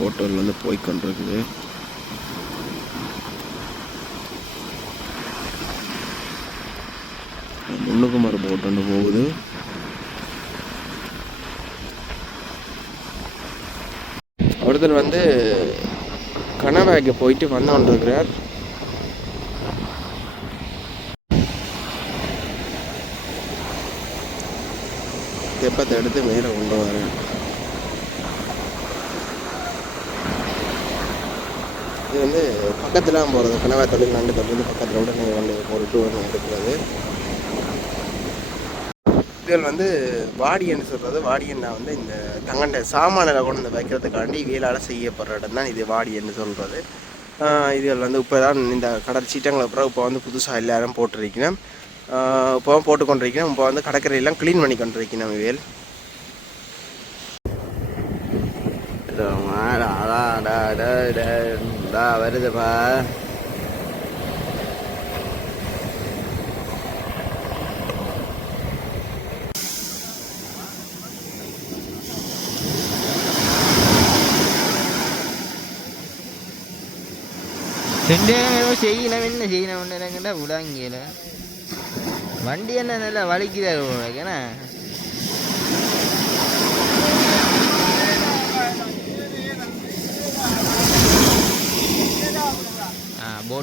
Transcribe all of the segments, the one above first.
நம்ம வந்து போய் கொண்டிருக்குது. முன்னுக்கும் ஒரு ஒன்று போகுது. ஒருத்தர் வந்து கனவாய்க்கு போயிட்டு வந்து கொண்டிருக்கிறார். தெப்பத்தை எடுத்து மேலே கொண்டு வரேன் இது வந்து பக்கத்துலாம் போகிறது கனவா தொழில் நண்டு தொழில் பக்கத்தில் உடனே வந்து ஒரு டூ ஒன்று எடுக்கிறது. இதில் வந்து வாடியன்னு சொல்கிறது வாடியன்னா வந்து இந்த தங்கண்ட சாமானில் கொண்டு வந்து வைக்கிறதுக்காண்டி வேலால் செய்யப்படுற இடம் தான் இது வாடியன்னு சொல்கிறது இதில் வந்து இப்போ தான் இந்த கடல் சீட்டங்களை அப்புறம் இப்போ வந்து புதுசாக எல்லாரும் போட்டிருக்கணும் இப்போ போட்டு கொண்டிருக்கணும் இப்போ வந்து கடற்கரையெல்லாம் க்ளீன் பண்ணி கொண்டிருக்கணும் இவியல் வருதுப்பா ரெண்டு நேரம் செய்யணும் என்ன செய்யணும் என்னங்கிட்ட விடாங்கியல வண்டி என்ன நல்லா வலிக்குதாரு உனக்கு என்ன?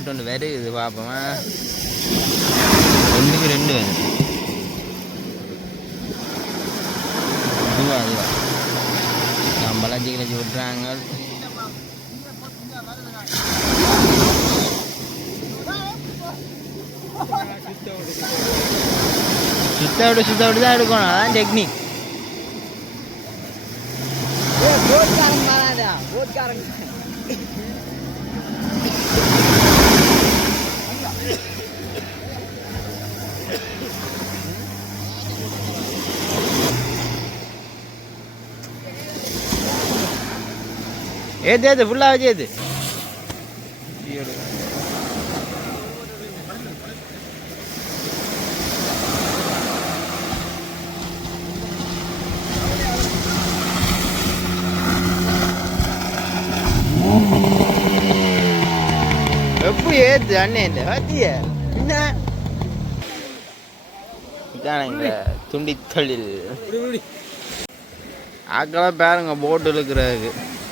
ஆ ஒன்று வருது பார்ப்போமா ஒன்றுக்கு ரெண்டு வருது இதுவா இதுவா. நம்மளாம் கிளச்சி விட்டுறாங்க. சுத்த விட்டு சுத்த விட தான் எடுக்கணும் அதான் டெக்னிக் ஏத்து ஏத்து ஃபுல்லாக வச்சு ஏத்து எப்படி ஏத்து அண்ணே இந்த வத்திய? என்ன? இதானுங்க துண்டி தொழில் ஆக்கெல்லாம் பாருங்க போட்டு இழுக்கிறதுக்கு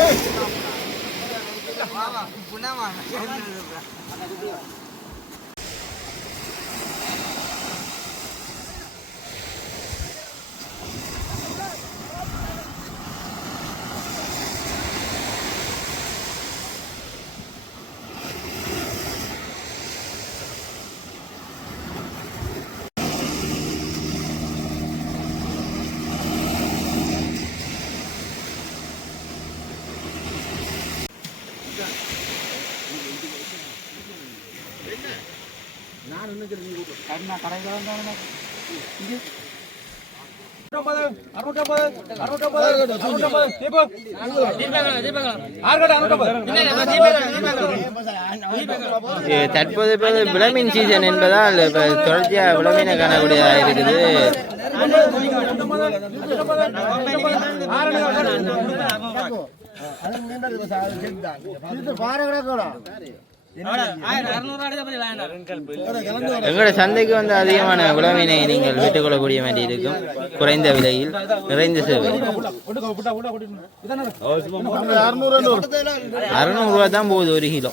ஏய் புண்ணாமா தற்போது இப்போது விளமீன் சீசன் என்பதால் இப்போ தொடர்ச்சியாக விளமீனை காணக்கூடிய இருக்குது. பாருங்க எங்களோட சந்தைக்கு வந்து அதிகமான விளமீனை நீங்கள் பெற்றுக்கொள்ளக்கூடிய மாதிரி இருக்கும் குறைந்த விலையில் நிறைந்த சேவை அறுநூறுவா தான் போகுது ஒரு கிலோ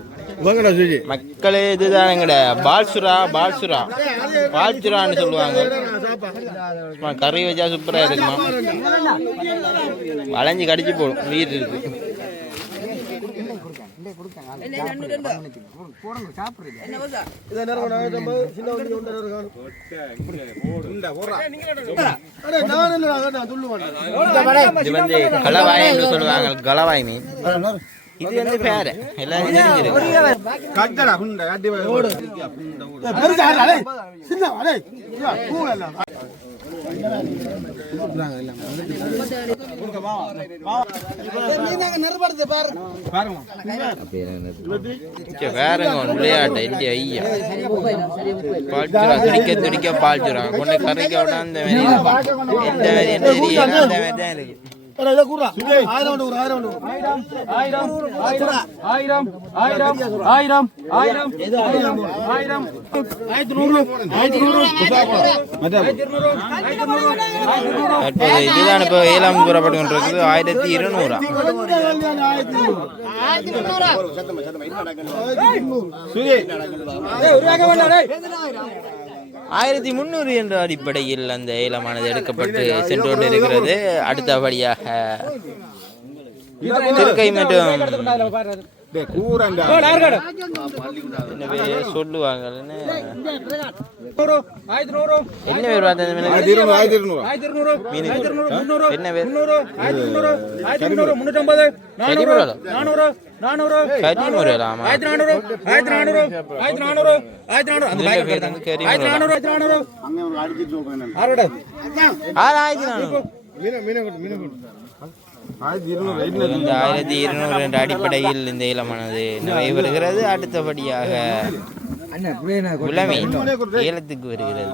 மக்களே இதுதான் எங்கட பால்சுரா பால்சுரா. பால்சுரான்னு சொல்லுவாங்க. சும்மா கறி வச்சா சூப்பராக இருக்குமா? வளைஞ்சு கடிச்சு போடும் உயிர் இருக்கு. இது வந்து சொல்லுவாங்க. களவாய் மீன். இது வந்து பேர. எல்லாரும் தெரிஞ்சிருக்கு இங்க வேறங்க ஒன்று விளையாட்டு இல்லையா ஐயா. பால்ச்சுரா துடிக்க துடிக்க பால்ச்சுரா கொண்டு கரைக்க விட அந்த மாதிரி. எந்த மாதிரி என்ன தெரியும் அந்த மாதிரி தான் இருக்கு. இதுதான் இப்போ ஏழாம் ஆயிரத்தி இருநூறா ஆயிரத்தி முந்நூறு என்ற அடிப்படையில் அந்த ஏலமானது எடுக்கப்பட்டு சென்று கொண்டிருக்கிறது அடுத்தபடியாக திருக்கை மற்றும் என்ன? பேர் சொல்லுவாங்கன்னு என்ன பேர்? நானூறு. இந்த ஆயிரத்தி இருநூறு என்ற அடிப்படையில் இந்த இளமானது நிறைவு வருகிறது அடுத்தபடியாக உலமை ஏலத்துக்கு வருகிறது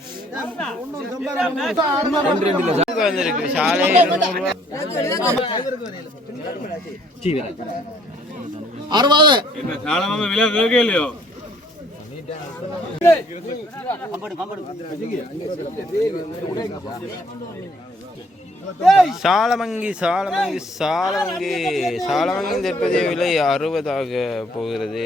வந்திருக்கு சாலை சாலமங்கி சாலமங்கி சாலமங்கி. சாலமங்கி தற்போதைய விலை அறுபதாக போகிறது.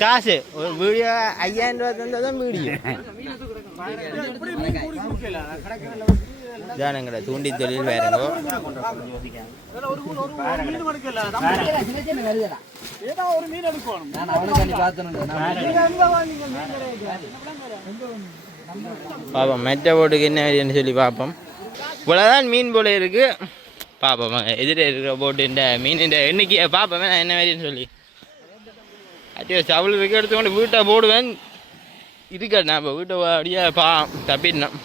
காசு. ஒரு வீடியோ ஐயாயிரம் ரூபா தந்தால் தான் வீடியோ. இதானுங்கடா தூண்டி தொழில் வேறங்கோ பார்ப்போம் மெட்ட போட்டுக்கு என்ன வேணும்னு சொல்லி பார்ப்போம் இவ்வளோதான் மீன் போல இருக்கு. பார்ப்போம் எதிரே இருக்கிற போட்டு இந்த மீன் இந்த எண்ணிக்கையை பார்ப்போம் என்ன வேணும்னு சொல்லி. அட்டியோ சவுள் இருக்க எடுத்துக்கொண்டு வீட்டை போடுவேன். இருக்கட்டா நான் இப்போ வீட்டை அப்படியே பா தப்பிடணும்.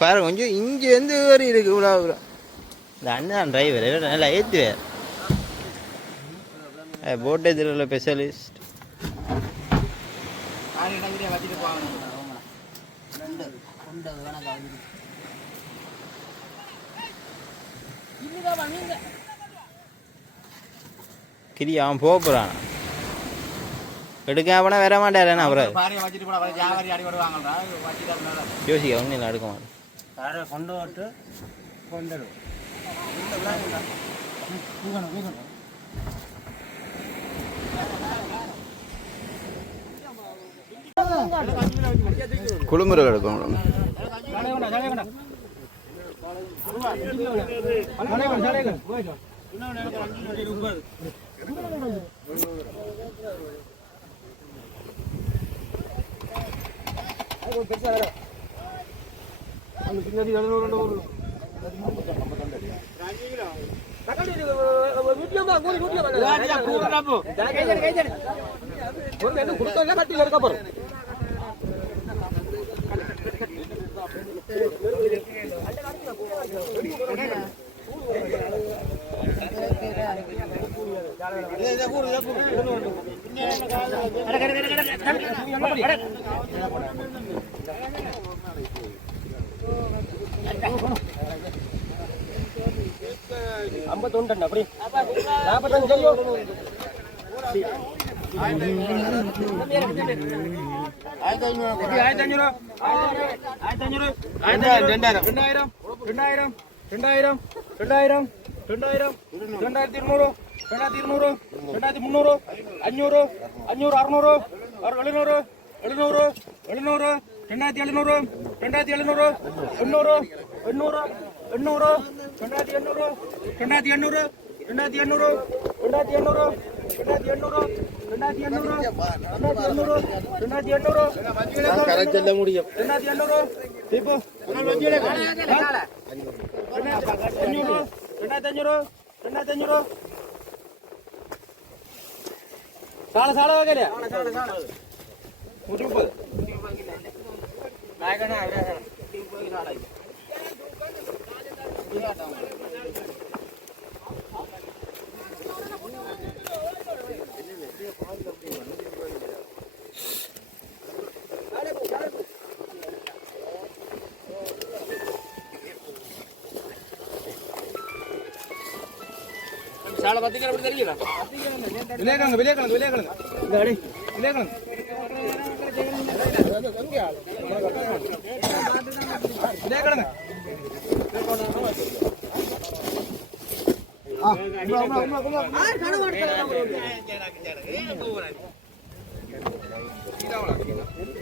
பாரு கொஞ்சம் இங்கே வந்து வேறு இருக்கு இவ்வளோ இந்த அண்ணன் டிரைவர் நல்லா ஏற்றுவார் போட்டு எதிரில் ஸ்பெஷலிஸ்ட் கிரி அவன் போக போகிறான் எடுக்க போனால் வர மாட்டாரேண்ணா அப்புறம் யோசிக்க ஒன்றும் இல்லை எடுக்க மாட்டேன் கொண்டு விட்டு கொண்டு குழுமுறை எடுக்கணும் பின்னாடி இருக்க போறோம் ஐம்பத்தொண்டு அப்படி நாற்பத்தஞ்சு ஆயிரத்தி ஐநூறு ஆயிரத்தி ஐநூறு ஆயிரத்தி ஐநூறு ரெண்டாயிரம் ரெண்டாயிரம் ரெண்டாயிரம் ரெண்டாயிரம் ரெண்டாயிரம் ரெண்டாயிரம் ரெண்டாயிரத்தி இருநூறு. ரெண்டாயிரத்தி இருநூறு ரெண்டாயிரத்தி முந்நூறு அஞ்சூறு அஞ்சூறு அறுநூறு எழுநூறு எழுநூறு எழுநூறு ரெண்டாயிரத்தி எழுநூறு ரெண்டாயிரத்தி எழுநூறு எண்ணூறு எண்ணூறு எண்ணூறு ரெண்டாயிரத்தி எண்ணூறு ரெண்டாயிரத்தி எண்ணூறு ரெண்டாயிரத்தி எண்ணூறு ரெண்டாயிரத்தி எண்ணூறு ரெண்டாயிரத்தி எண்ணூறு ரெண்டாயிரத்தி எண்ணூறு ரெண்டாயிரத்தி எண்ணூறு ரெண்டாயிரத்தி எண்ணூறு ரெண்டாயிரத்தி எண்ணூறு இப்போ அஞ்சூறு ரெண்டாயிரத்தி அஞ்சூறு ரெண்டாயிரத்தி அஞ்சூறு സാള സാള വെക്കല്ലേ നൂറ്റി മുപ്പത് നായകണ്ണ അവിടെ சால பத்து கிலோ அப்படி தெரியல விலைக்கிழங்கு விலைக்கிழங்கு விலைக்கிழங்கு இந்த அடி விலைக்கிழங்கு விலைக்கிழங்கு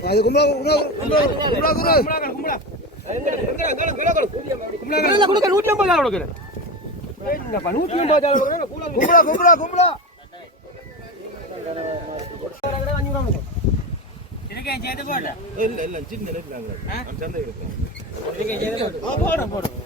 அது கும்பலா கும்பலா கும்பலா கும்பலா கும்பலா கும்பலா கும்பலா கொடுக்க நூற்றி ஐம்பது கொடுக்குறேன் நூற்றி ஐம்பது கும்பலா கும்பலா கும்பலா இல்ல இல்ல சின்ன சந்தை போடும் போடும்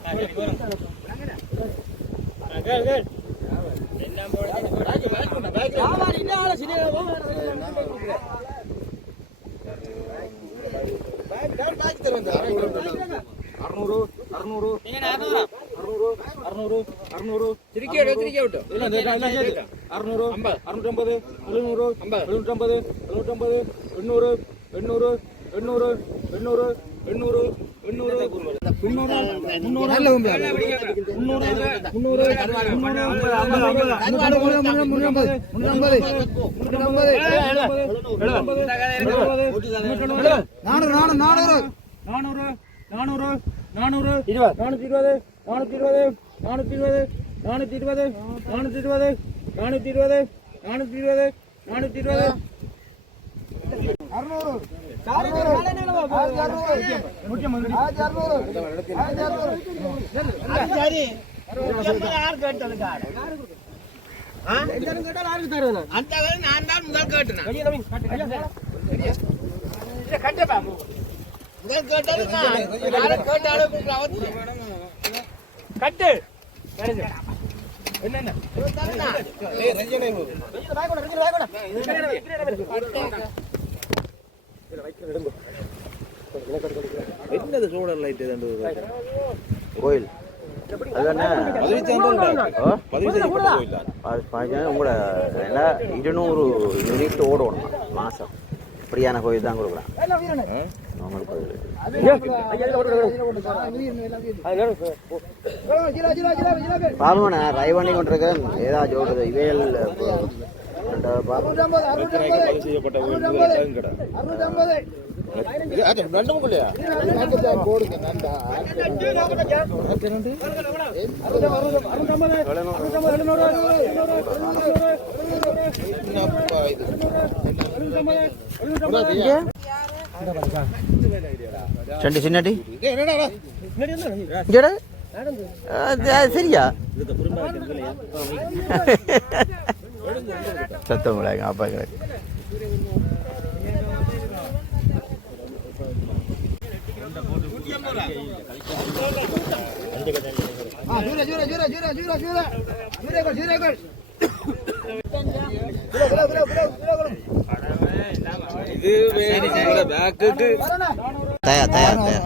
அறுநூறு அறுநூறு. அறுநூறு அறுநூறு அறுநூறு அறுநூறு. തിരികെ തിരികെ വിട്ടോ അറുന്നൂറ് അറുന്നൂറ്റമ്പത് എഴുന്നൂറ് എഴുന്നൂറ്റമ്പത് എഴുന്നൂറ്റമ്പത് എണ്ണൂറ് എണ്ണൂറ് എണ്ണൂറ് എണ്ണൂറ് എണ്ണൂറ് എണ്ണൂറ് நானூறு நானூறு நானூறு இருபது நானூத்தி இருபது நானூத்தி இருபது நானூத்தி இருபது நானூற்றி இருபது நானூற்றி இருபது நானூற்றி இருபது நானூற்றி இருபது நானூற்றி இருபது. அறுநூறு. அந்த நான் தான் முதல் கேட்டேன்? கட்டப்பா கேட்டாலும் கேட்டாலும் கட்டு. என்னது சோழர் லைட் கோயில். உங்களோட இருநூறு யூனிட் ஓடணும் மாசம். ஃப்ரீயான கோயில் தான் கொடுக்குறான் நார்மல் கோயில் பாருங்கண்ணா ரைவ் பண்ணி கொண்டிருக்கிறேன் ஏதா ஜோடுது இவையல் போடுங்க பதிவு சின்னடி சரியா சத்தம் விடாங்க அப்பா கிடக்கு தயார் தயார் தயார் அறுநூறு கிலோ அறுநூறுவா சூரியா அறுநூறு தயா தயா தயா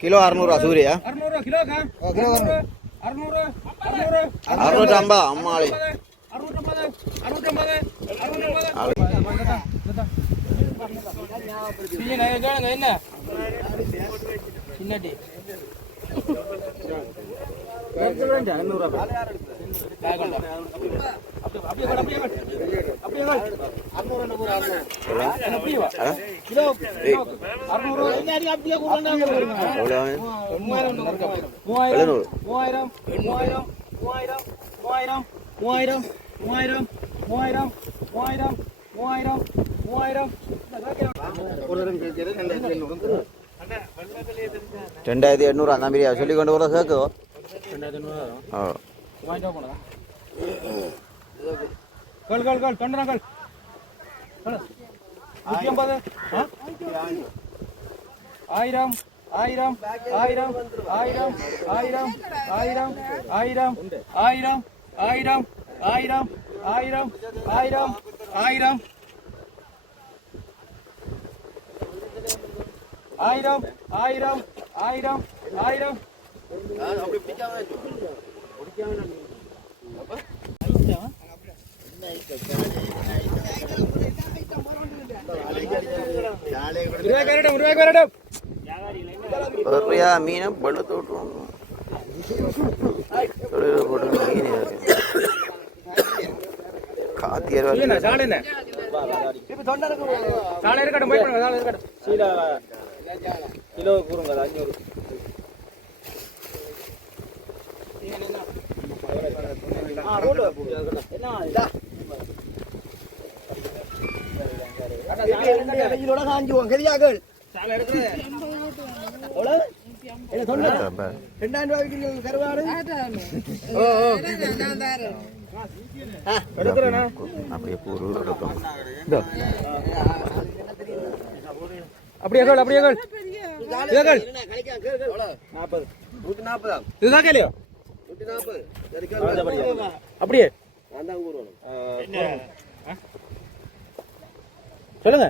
கிலோ அறுநூறுவா சூரியா. அறுநூற்றி ஐம்பது அம்மாளி. என்ன பின்னாடி மூவாயிரம் எழுநூறு மூவாயிரம் மூவாயிரம் மூவாயிரம் மூவாயிரம் மூவாயிரம் மூவாயிரம் மூவாயிரம் மூவாயிரம் மூவாயிரம் ரெண்டாயிரத்தி எண்ணூறு அந்த மாதிரியா சொல்லி கொண்டு வர சேர்க்கோ. ஓ கல் கல் கல் கண்டனா கல் நூற்றி ஐம்பது ஆயிரம் ஆயிரம் ஆயிரம் ஆயிரம் ஆயிரம் ஆயிரம் ஆயிரம் ஆயிரம் ஆயிரம் ஆயிரம் ஆயிரம் ஆயிரம் ஆயிரம் ஆயிரம் ஆயிரம் ஆயிரம் ஆயிரம் நிறையா மீனை பல தோட்டம். தொழில போட்டு மீன் காத்தியர் இருக்கட்டும் கிலோ கூறுங்க அஞ்சூறு ரெண்டாயிரம் அப்படியே அப்படியே இதுதான் கேளியோ அப்படியே சொல்லுங்க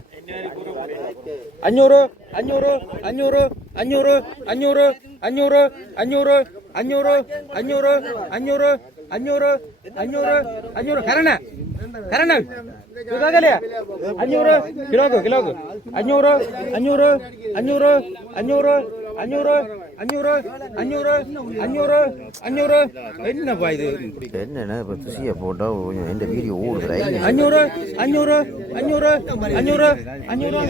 அஞ்சூறு அஞ்சூறு அஞ்சூறு அஞ்சூறு அஞ்சூறு அஞ்சூறு அஞ்சூறு அஞ்சூறு அஞ்சூறு அஞ்சூறு அஞ்சூறு அஞ்சூறு அஞ்சூறு கரண കരണ്ട കേൾക്കാല്ലേ അഞ്ഞൂറ് കിലോക്ക് കിലോക്ക് അഞ്ഞൂറ് അഞ്ഞൂറ് അഞ്ഞൂറ് അഞ്ഞൂറ് അഞ്ഞൂറ് അഞ്ഞൂറ് അഞ്ഞൂറ് അഞ്ഞൂറ് അഞ്ഞൂറ് എന്നപ്പാ ഇത് എന്നാണ് പ്രത്യക്ഷ ഫോട്ടോ എന്റെ വീഡിയോ ഓടുന്നത് അഞ്ഞൂറ് അഞ്ഞൂറ് അഞ്ഞൂറ് അഞ്ഞൂറ് അഞ്ഞൂറ്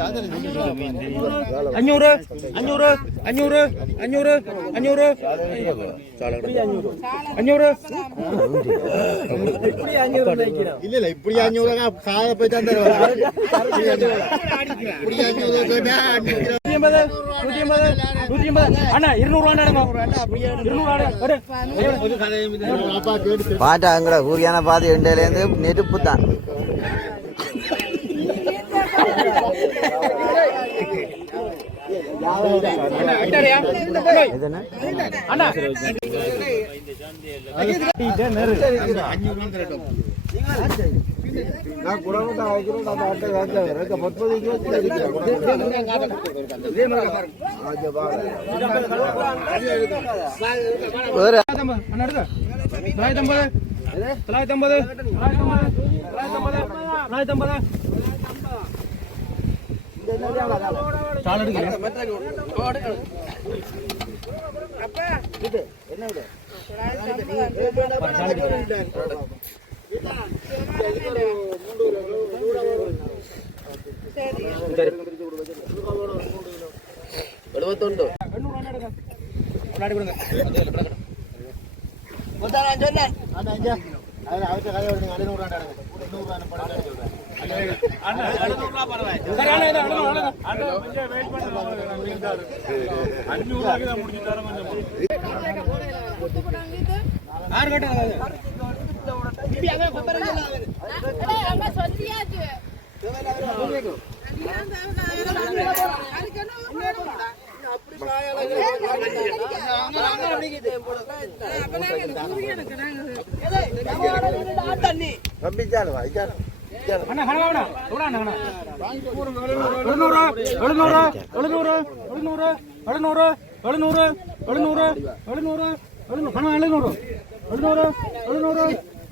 അഞ്ഞൂറ് അഞ്ഞൂറ് അഞ്ഞൂറ് അഞ്ഞൂറ് അഞ്ഞൂറ് അഞ്ഞൂറ് ഇല്ല ഇപ്പഴി അഞ്ഞൂറ് സാധനം പോയി തന്നെ நூத்தி ஐம்பது நூத்தி ஐம்பது நூத்தி பாதி இருந்து நெருப்பு தான். அண்ணா நான் குடமட்ட ஆகிறேன் நான் ஆட்டை காத்தாங்க எனக்கு முப்பது இருபத்தி தொள்ளாயிரத்தி ஐம்பது தொள்ளாயிரத்தி எழுபத்தொண்டு ஆறு கட்டம் சொல்லியாச்சு அண்ணா கணக்கு வேணா எழுநூறு எழுநூறு எழுநூறு எழுநூறு எழுநூறு எழுநூறு எழுநூறு எழுநூறு எழுநூறு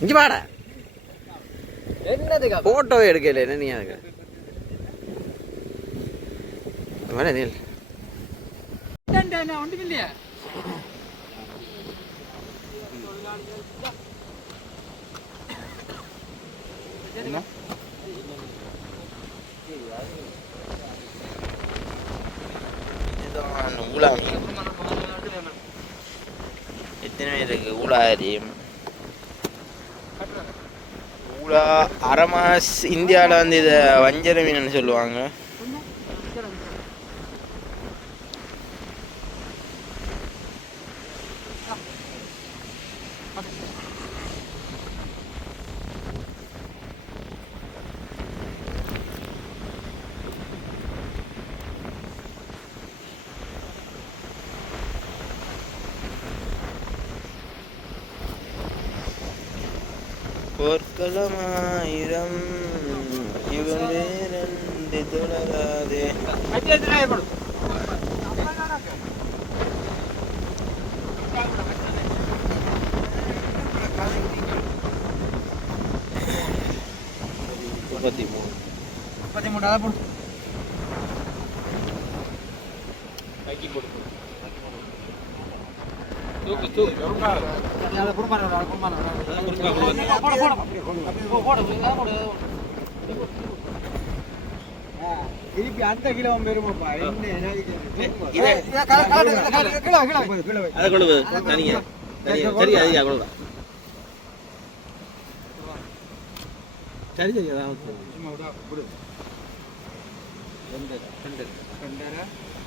இங்கே வாடா ஃபோட்டோ எடுக்கல என்ன நீ அதுக்கு வேணா நீ இதுதான் ஊழா மீன் எத்தனை பேர் இருக்கு? ஊழாரி ஊழா அரமாஸ் இந்தியாவில் வந்து இதை வஞ்சர மீன் சொல்லுவாங்க. Fatimo. Fatimo, nada. Aquí por... திருப்பி அந்த கிலோ பெருமாப்பா என்ன சரி சரி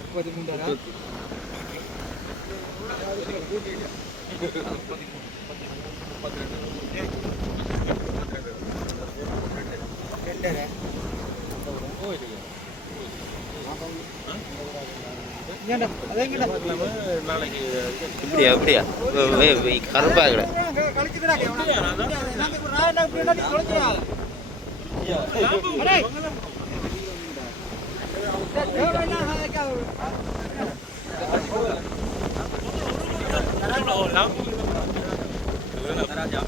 முப்பத்தி ரெண்டரை ராஜா